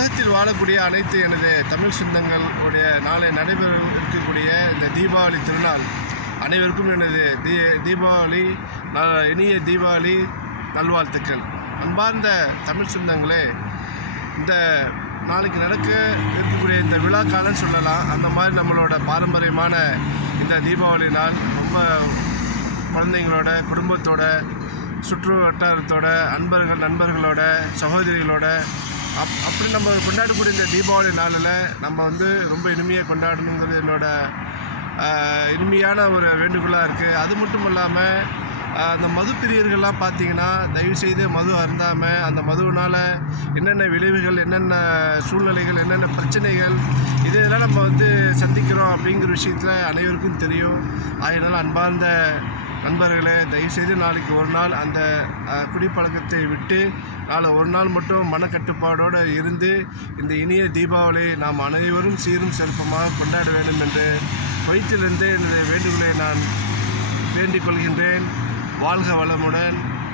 உலகத்தில் வாழக்கூடிய அனைத்து எனது தமிழ் சொந்தங்களுடைய நாளை நடைபெற இருக்கக்கூடிய இந்த தீபாவளி திருநாள் அனைவருக்கும் எனது தீ தீபாவளி ந- இனிய தீபாவளி நல்வாழ்த்துக்கள். அன்பார்ந்த தமிழ் சொந்தங்களே இந்த நாளைக்கு நடக்க இருக்கக்கூடிய இந்த விழா சொல்லலாம் அந்த மாதிரி நம்மளோட பாரம்பரியமான இந்த தீபாவளி நாள் ரொம்ப குழந்தைங்களோட குடும்பத்தோட சுற்று வட்டாரத்தோட அன்பர்கள் நண்பர்களோட சகோதரிகளோட அப் அப்படி நம்ம கொண்டாடக்கூடிய இந்த தீபாவளி நாளில் நம்ம வந்து ரொம்ப இனிமையாக கொண்டாடணுங்கிறது என்னோடய இனிமையான ஒரு வேண்டுகோளாக இருக்குது அது மட்டும் இல்லாமல் அந்த மது பிரியர்கள்லாம் பார்த்தீங்கன்னா தயவுசெய்து மது அருந்தாமல் அந்த மதுவினால் என்னென்ன விளைவுகள் என்னென்ன சூழ்நிலைகள் என்னென்ன பிரச்சனைகள் இதெல்லாம் நம்ம வந்து சந்திக்கிறோம் அப்படிங்கிற விஷயத்தில் அனைவருக்கும் தெரியும். அதனால் அன்பார்ந்த நண்பர்களே தயவுசெய்து நாளைக்கு ஒரு நாள் அந்த குடிப்பழக்கத்தை விட்டு நாளை ஒரு நாள் மட்டும் மனக்கட்டுப்பாடோடு இருந்து இந்த இனிய தீபாவளி நாம் அனைவரும் சீரும் சிறப்பமாக கொண்டாட வேண்டும் என்று குவைத்திலிருந்து என்னுடைய வேண்டுகோளை நான் வேண்டிக் கொள்கின்றேன். வாழ்க வளமுடன்.